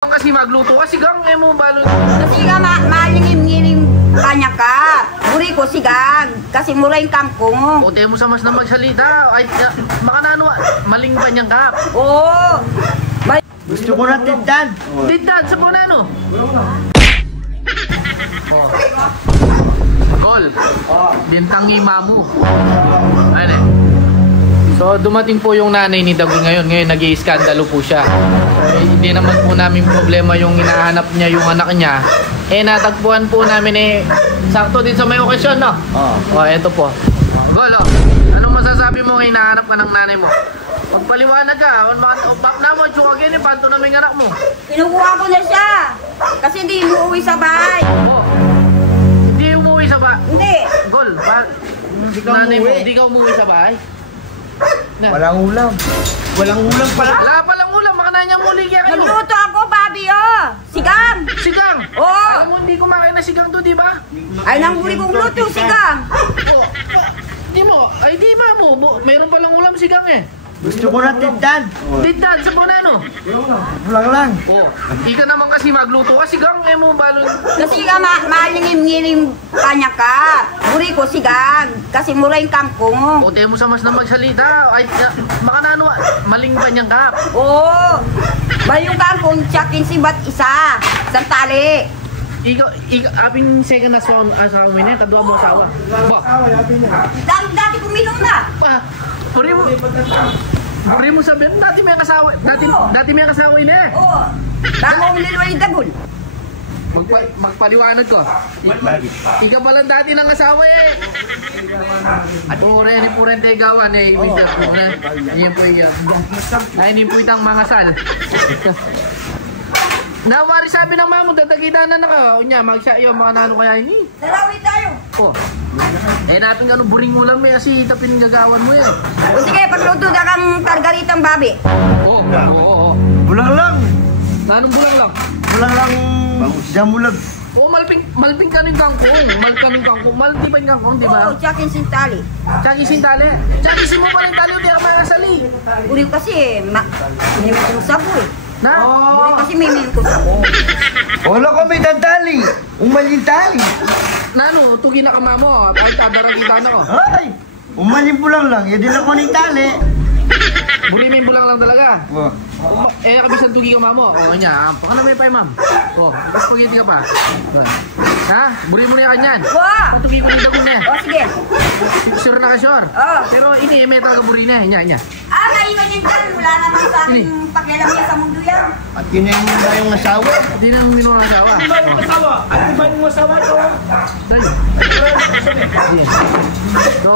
Kasi magluto ka, sigang mo balon. Kasi nga maling-ngiling kanya ka. Buri ko sigang. Kasi mura yung kangkong. O, tayo mo sa mas na magsalita. Ay, baka na ano, maling pa niyang kap. Oo. Gusto ko na tindan. Tindan, sa po na ano? Gol. Bintangi mamu. Ano eh? So dumating po yung nanay ni Dagul ngayon. Ngayon nag-i-skandalo po siya. Hindi naman po namin problema yung hinahanap niya yung anak niya. Natagpuan po namin sakto din sa may okasyon, no? Oo. Eto po. Gol, anong masasabi mo hinahanap ka ng nanay mo? Pagpaliwanag ka, bak na mo, tsuka gini, panto na may anak mo. Kinukuha ko na siya. Kasi hindi umuwi sa bahay. Hindi umuwi sa bahay? Hindi. Gol, hindi ka umuwi sa bahay? Walang ulam. Walang ulam pala. Wala palang ulam, baka na niya muli kaya kayo. Nagluto ako, Bobby, oh. Sigang. Sigang? Oo. Alam mo, hindi kumain na sigang to, di ba? Ay, nang buri kong luto, sigang. Di mo, ay di ma mo. Meron palang ulam sigang eh. Gusto ko na tindan. Tindan, sa po na ano? Walang lang. Ika naman kasi magluto ka, sigang mo balon. Kasi nga maling-ngiling kanya ka. Buri ko sigang. Kasi mura yung kangkong. O, tayo mo sa mas na magsalita. Ay, baka na ano, maling pa niyang kap. Oo. Yung kangkong, tsakin si ba't isa. Isang tali. Ikaw, aping second asawa niya, kadua mo asawa. Ba? Dati kuminom na. Pa, puri mo sabihin, dati may kasawa, dati may kasawa ini. Oo. Bago umililo yung Dagul. Magpaliwanag ko. Ika pala dati ng asawa eh. At pure tegawan eh. Iyan po iyan. Ay, hindi po itang mangasal. Nawari sabi ng mamo, dadagita na naka. Unya, magsya iyo, mga nano kaya ini. Sarawin tayo. Oh. Natin gano'ng buring mo lang may asi tapin gagawan mo eh. O sige, pagluto na kang targaritang babi. Oo. Bulang lang. Nanong bulang lang? Bulang lang. Jamulag. Oo, malping ka ng kangkong. Maltipan kangkong, di ba? Oo, tsakin sin tali. Tsaki sin tali. Tsaki sin mo pa ng tali, hindi ka makasali. Uri kasi, hindi mo kong sabo eh. Na? Uri kasi may ko sabo. Wala ko may tantali. Umaling tali. Nano, tugi na ka mamo. Kahit tadara kita na ko. Ay! Umaling bulang lang. Yan din ako ng tali. Buri may bulang lang talaga. Kabisan tugi ka mamo. O, niya. Pakala may pay, ma'am. O, spaghetti ka pa. Ha? Buri mo na yan yan. Wow! Tugi ko ni Dagul na. O sige. Sure na ka, sure. Oo. Pero ini, may talaga buri na. Niya. Kainan yan dyan. Wala naman sa aking pakialam yan sa mundo yan. At kinain mo ba yung asawa? Hindi na minuha ng asawa. Ano ba yung asawa? Ano ba yung asawa ito? Dali. So,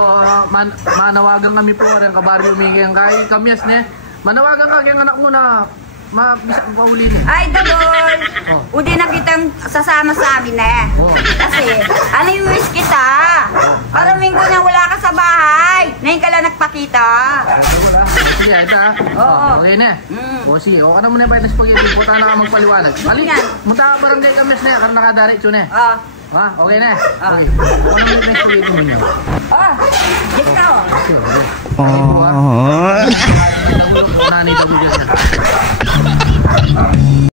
manawagan kami po rin kabaryo umigay ang kay kamyas ne. Manawagan ka kay anak mo na mabisa mo pauli ni. Ay, Dagol. Udi na kitang sasama sa amin eh. Kasi, ano yung wish kita? Parang minggo na wala ka sa bahay. Ngayon ka lang nagpakita. Sige, ito ha. Okay na. O sige, o ka na muna pa yung spaghetti. Punta na ka magpaliwanag. Bali, munta ka barangay kamyas na karena nakadaritso na. Ha? Okay na? Okay. Ano naman yung spaghetti mo niyo? Yes ka o. Nahulog ko na ni Dagul yan.